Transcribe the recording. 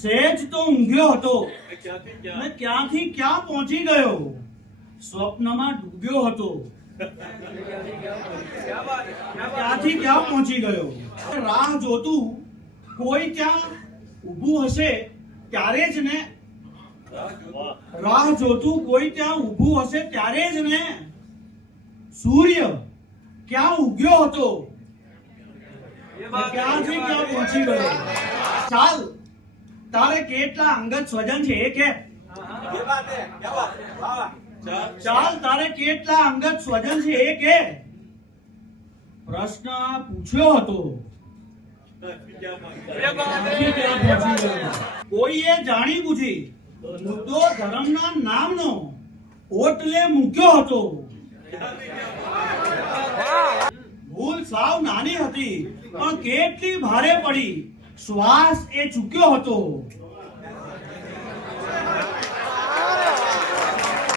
સહેજ તો ઊંઘ્યો હતો અને ક્યાંથી ક્યાં પહોંચી ગયો. સ્વપ્નમાં ડૂબ્યો હતો, ક્યાંથી ક્યાં પહોંચી ગયો. રાહ જોતું કોઈ ત્યાં ઊભું હશે ત્યારે જ ને. રાહ જોતું કોઈ ત્યાં ઊભું હશે ત્યારે જ ને. સૂર્ય ક્યાં ઉગ્યો હતો, ક્યાંથી ક્યાં પહોંચી ગયો. ચાલ, તારે કેટલા અંગત સ્વજન છે એ કે. ચાલ, તારે કેટલા અંગત સ્વજન છે એ કે. પ્રશ્ન પૂછ્યો હતો, કોઈએ જાણી બુજી મુદ્દો ધર્મના નામનો ઓટલે મૂક્યો હતો. ભૂલ સાવ નાની હતી પણ કેટલી ભારે પડી. શ્વાસ એ ચૂક્યો હતો.